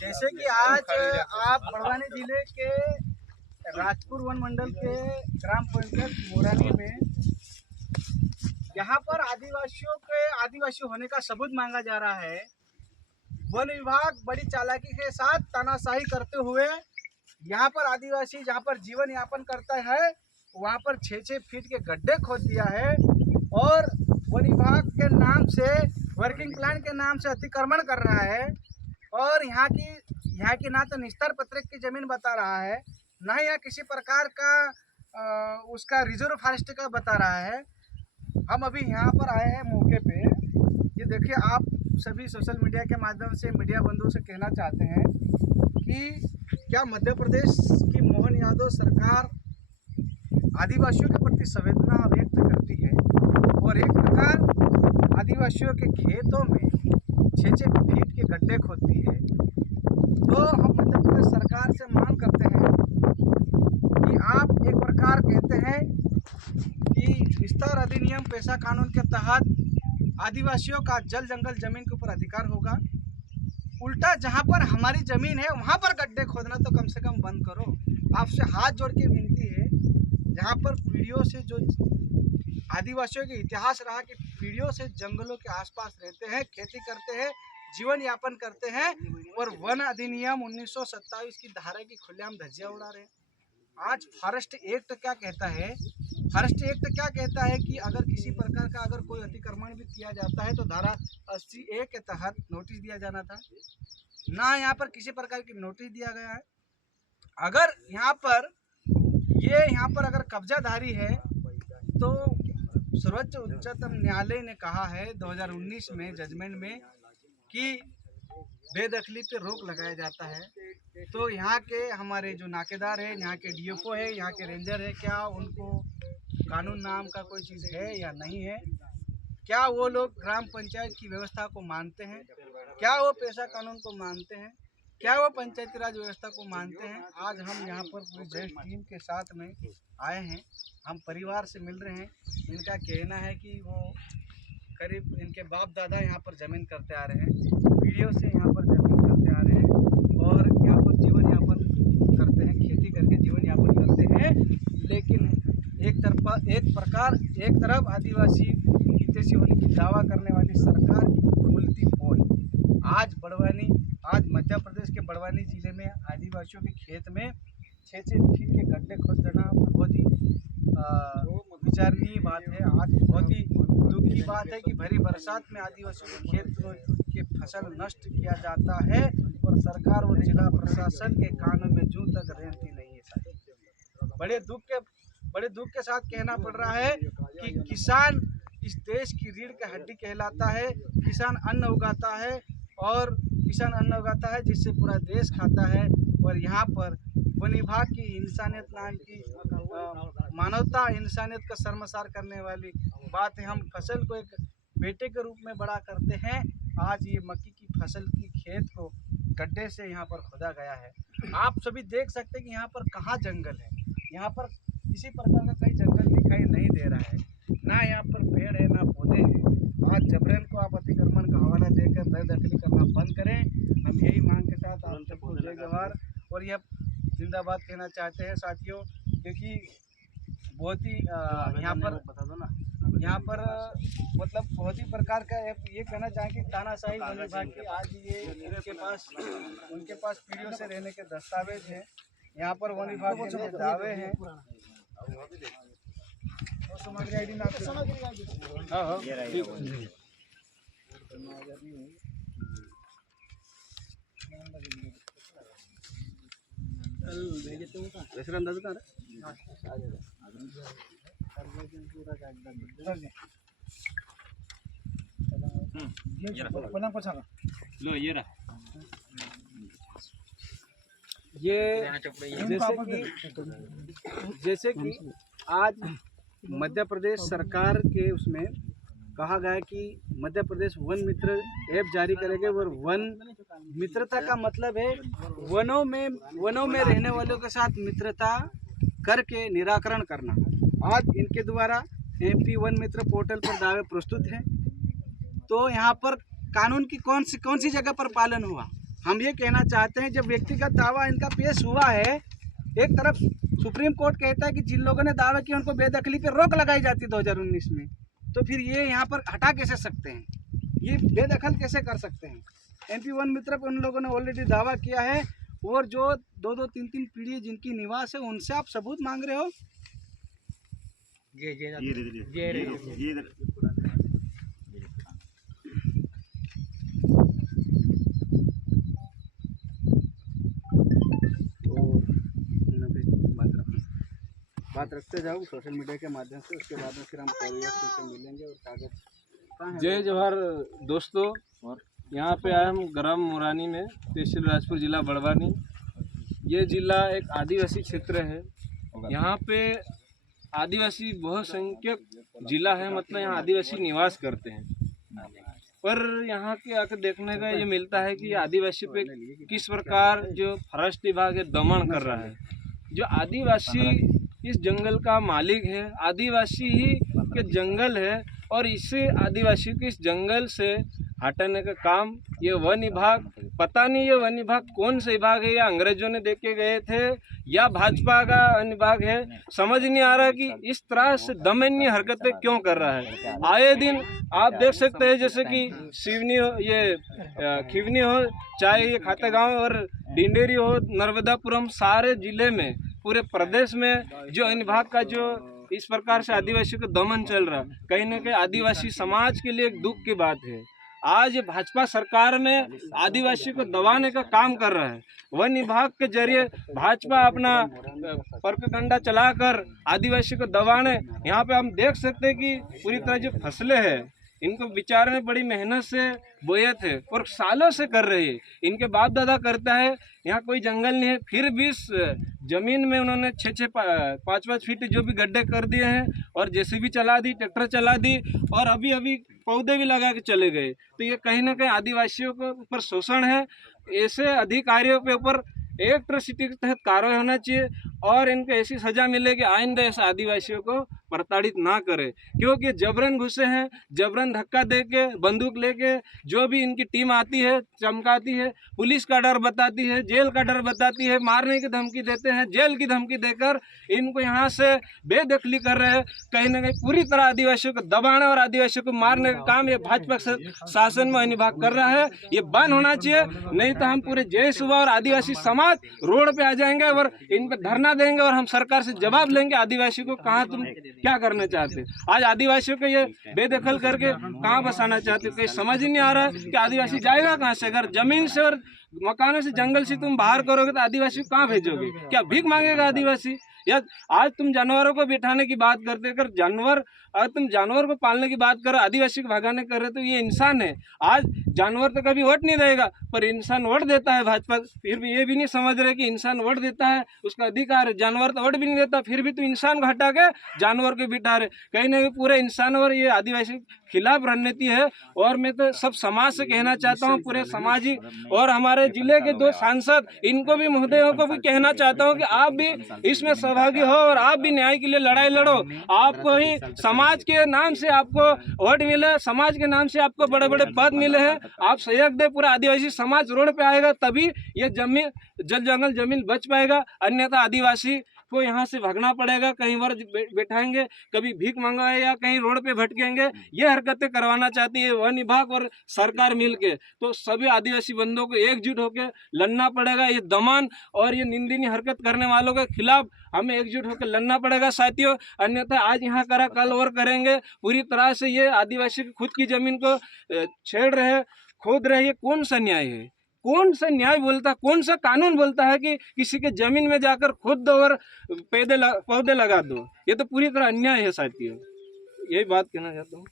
जैसे कि आज आप बड़वानी जिले के राजपुर वन मंडल के ग्राम पंचायत मोरानी में यहाँ पर आदिवासी होने का सबूत मांगा जा रहा है। वन विभाग बड़ी चालाकी के साथ तानाशाही करते हुए यहाँ पर आदिवासी जहाँ पर जीवन यापन करता है वहाँ पर 6-6 फीट के गड्ढे खोद दिया है और वन विभाग के नाम से वर्किंग प्लान के नाम से अतिक्रमण कर रहा है और यहाँ की ना तो निस्तार पत्रक की जमीन बता रहा है, ना ही यहाँ किसी प्रकार का उसका रिजर्व फॉरेस्ट का बता रहा है। हम अभी यहाँ पर आए हैं मौके पे। ये देखिए, आप सभी सोशल मीडिया के माध्यम से मीडिया बंधुओं से कहना चाहते हैं कि क्या मध्य प्रदेश की मोहन यादव सरकार आदिवासियों के प्रति संवेदना व्यक्त करती है और एक प्रकार आदिवासियों के खेतों में 6-6 फीट के गड्ढे खोदती है। तो हम मध्य प्रदेश सरकार से मांग करते हैं कि आप एक प्रकार कहते हैं कि विस्तार अधिनियम पेशा कानून के तहत आदिवासियों का जल जंगल जमीन के ऊपर अधिकार होगा, उल्टा जहां पर हमारी जमीन है वहां पर गड्ढे खोदना तो कम से कम बंद करो। आपसे हाथ जोड़ के विनती है, जहां पर पीढ़ियों से जो आदिवासियों के इतिहास रहा कि पीढ़ियों से जंगलों के आसपास रहते हैं, खेती करते हैं, जीवन यापन करते हैं और वन अधिनियम 1927 की धारा की खुलेआम धज्जियां उड़ा रहे हैं। आज फॉरेस्ट एक्ट क्या कहता है? फॉरेस्ट एक्ट क्या कहता है कि अगर किसी प्रकार का अगर कोई अतिक्रमण भी किया जाता है तो धारा 80A के तहत नोटिस दिया जाना था। ना यहाँ पर किसी प्रकार की नोटिस दिया गया है। अगर यहाँ पर अगर कब्जाधारी है तो सर्वोच्च उच्चतम न्यायालय ने कहा है 2019 में जजमेंट में कि बेदखली पे रोक लगाया जाता है। तो यहाँ के हमारे जो नाकेदार है, यहाँ के डीएफओ है, यहाँ के रेंजर है, क्या उनको कानून नाम का कोई चीज़ है या नहीं है? क्या वो लोग ग्राम पंचायत की व्यवस्था को मानते हैं? क्या वो पेशा कानून को मानते हैं? क्या वो पंचायती राज व्यवस्था को मानते हैं? आज हम यहाँ पर पूरी जैश टीम के साथ में आए हैं, हम परिवार से मिल रहे हैं। इनका कहना है कि वो करीब इनके बाप दादा यहाँ पर ज़मीन करते आ रहे हैं, पीढ़ियों से यहाँ पर ज़मीन करते आ रहे हैं और यहाँ पर जीवन यापन करते हैं, खेती करके जीवन यापन करते हैं। लेकिन एक तरफ आदिवासी हितैषी होने की दावा करने वाली सरकार की खुलती पोल। आज मध्य प्रदेश के बड़वानी जिले में आदिवासियों के खेत में 6-6 फीट के गड्ढे खोद देना बहुत ही विचारणीय बात है। आज बहुत ही दुख की बात है कि भरी बरसात में आदिवासियों के खेत के फसल नष्ट किया जाता है और सरकार और जिला प्रशासन के कानों में जूं तक रेंगती नहीं है। बड़े दुख के साथ कहना पड़ रहा है कि किसान इस देश की रीढ़ की हड्डी कहलाता है। किसान अन्न उगाता है और किसान अन्न उगाता है जिससे पूरा देश खाता है। और यहाँ पर वन विभाग की इंसानियत नाम की मानवता इंसानियत का शर्मसार करने वाली बात है। हम फसल को एक बेटे के रूप में बड़ा करते हैं। आज ये मक्की की फसल की खेत को गड्ढे से यहाँ पर खोदा गया है। आप सभी देख सकते हैं कि यहाँ पर कहाँ जंगल है। यहाँ पर किसी प्रकार का कहीं जंगल दिखाई नहीं दे रहा है, ना यहाँ पर पेड़ है ना पौधे हैं। आज जबरन को आप अतिक्रमण का हवाला देकर बेदखली करना बंद करें। हम यही मांग के साथ आप सबको जय जवाहर और यह जिंदाबाद कहना चाहते हैं साथियों, क्योंकि बहुत ही यहाँ पर मतलब बहुत ही प्रकार का ये कहना चाहें कि तानाशाही वन विभाग की आज ये उनके पास पीढ़ियों से रहने के दस्तावेज हैं। यहाँ पर वन विभाग के दावे हैं। अंदाज का जैसे कि आज मध्य प्रदेश सरकार के उसमें कहा गया कि मध्य प्रदेश वन मित्र ऐप जारी करेंगे और वन मित्रता का मतलब है वनों में रहने वालों के साथ मित्रता करके निराकरण करना। आज इनके द्वारा MP वन मित्र पोर्टल पर दावे प्रस्तुत हैं। तो यहाँ पर कानून की कौन सी जगह पर पालन हुआ? हम ये कहना चाहते हैं जब व्यक्तिगत दावा इनका पेश हुआ है, एक तरफ सुप्रीम कोर्ट कहता है कि जिन लोगों ने दावा किया उनको बेदखली पर रोक लगाई जाती 2019 में, तो फिर ये यहाँ पर हटा कैसे सकते हैं? ये बेदखल कैसे कर सकते हैं? MP वन मित्र पर उन लोगों ने ऑलरेडी दावा किया है, और जो 2-2, 3-3 पीढ़ी जिनकी निवास है उनसे आप सबूत मांग रहे हो। बात रखते जाओ सोशल मीडिया के माध्यम से, उसके बाद में फिर हम से मिलेंगे और कागज। जय जोहार दोस्तों, यहाँ पे आए हम ग्राम मोरानी में, तहसील राजपुर, जिला बड़वानी। ये जिला एक आदिवासी क्षेत्र है। यहाँ पे आदिवासी बहुसंख्यक जिला है, मतलब यहाँ आदिवासी निवास करते हैं। पर यहाँ के आकर देखने का ये मिलता है कि आदिवासी पे किस प्रकार जो फॉरेस्ट विभाग है दमन कर रहा है। जो आदिवासी इस जंगल का मालिक है, आदिवासी ही के जंगल है, और इसे आदिवासी को इस जंगल से हटाने का काम ये वन विभाग, पता नहीं ये वन विभाग कौन सा विभाग है, या अंग्रेजों ने देख के गए थे या भाजपा का वन विभाग है, समझ नहीं आ रहा कि इस तरह से दमनीय हरकतें क्यों कर रहा है। आए दिन आप देख सकते हैं जैसे कि सिवनी हो, ये खिवनी हो, चाहे ये खातेगांव और डिंडेरी हो, नर्मदापुरम, सारे जिले में, पूरे प्रदेश में जो वन विभाग का जो इस प्रकार से आदिवासी को दमन चल रहा है, कहीं ना कहीं आदिवासी समाज के लिए एक दुख की बात है। आज भाजपा सरकार में आदिवासी को दबाने का काम कर रहा है। वन विभाग के जरिए भाजपा अपना प्रोपेगेंडा चलाकर आदिवासी को दबाने, यहाँ पे हम देख सकते हैं कि पूरी तरह जो फसलें हैं इनको बेचारे में बड़ी मेहनत से बोए थे और सालों से कर रहे हैं, इनके बाप दादा करता है। यहाँ कोई जंगल नहीं है, फिर भी जमीन में उन्होंने 6-6, 5-5 फीट जो भी गड्ढे कर दिए हैं, और JCB चला दी, ट्रैक्टर चला दी, और अभी पौधे भी लगा के चले गए। तो ये कहीं ना कहीं आदिवासियों के ऊपर शोषण है। ऐसे अधिकारियों के ऊपर इलेक्ट्रिसिटी के तहत कार्रवाई होना चाहिए, और इनको ऐसी सजा मिले कि आइंदा ऐसे आदिवासियों को प्रताड़ित ना करे, क्योंकि जबरन घुसे हैं, जबरन धक्का दे के, बंदूक लेके जो भी इनकी टीम आती है चमकाती है, पुलिस का डर बताती है, जेल का डर बताती है, मारने की धमकी देते हैं, जेल की धमकी देकर इनको यहाँ से बेदखली कर रहे हैं। कहीं ना कहीं पूरी तरह आदिवासियों को दबाने और आदिवासियों को मारने का काम ये भाजपा शासन में विभाग कर रहा है। ये बंद होना चाहिए, नहीं तो हम पूरे जय सुबह और आदिवासी समाज रोड पे आ जाएंगे और इन पर धरना देंगे, और हम सरकार से जवाब लेंगे आदिवासी को कहाँ तुम क्या करना चाहते। आज आदिवासियों को ये बेदखल करके कहाँ बसाना चाहते, कहीं समझ ही नहीं आ रहा है कि आदिवासी जाएगा कहाँ से। अगर जमीन से और मकानों से, जंगल से तुम बाहर करोगे तो आदिवासी को कहाँ भेजोगे? क्या भीख मांगेगा आदिवासी? या आज तुम जानवरों को बिठाने की बात करते कर, जानवर, अगर तुम जानवर को पालने की बात करो, आदिवासी को भगाने कर रहे, तो ये इंसान है। आज जानवर तो कभी वोट नहीं देगा, पर इंसान वोट देता है भाजपा। फिर भी ये भी नहीं समझ रहे कि इंसान वोट देता है, उसका अधिकार है। जानवर तो वोट भी नहीं देता, फिर भी तो इंसान को हटा के जानवर को बिठा रहे। कहीं ना कहीं पूरे इंसान और ये आदिवासी खिलाफ रणनीति है। और मैं तो सब समाज से कहना चाहता हूँ, पूरे सामाजिक और हमारे जिले के 2 सांसद, इनको भी, महोदयों को भी कहना चाहता हूँ कि आप भी इसमें सहभागी हो और आप भी न्याय के लिए लड़ाई लड़ो। आपको ही समाज के नाम से आपको वोट मिले, समाज के नाम से आपको बड़े बड़े पद मिले हैं, आप सहयोग दे, पूरा आदिवासी समाज रोड पे आएगा, तभी ये जमीन, जल जंगल जमीन बच पाएगा। अन्यथा आदिवासी को यहाँ से भागना पड़ेगा, कहीं और बैठाएंगे, कभी भीख मंगाए या कहीं रोड पे भटकेंगे। ये हरकतें करवाना चाहती है वन विभाग और सरकार मिलके। तो सभी आदिवासी बंधुओं को एकजुट होकर लड़ना पड़ेगा। ये दमन और ये निंदनीय हरकत करने वालों के खिलाफ हमें एकजुट होकर लड़ना पड़ेगा साथियों। अन्यथा आज यहाँ करा, कल और करेंगे। पूरी तरह से ये आदिवासी की खुद की जमीन को छेड़ रहे, खोद रहे। ये कौन सा न्याय है? कौन सा न्याय बोलता, कौन सा कानून बोलता है कि किसी के जमीन में जाकर खुद दो और पौधे लगा दो? ये तो पूरी तरह अन्याय है साथियों। यही बात कहना चाहता हूँ।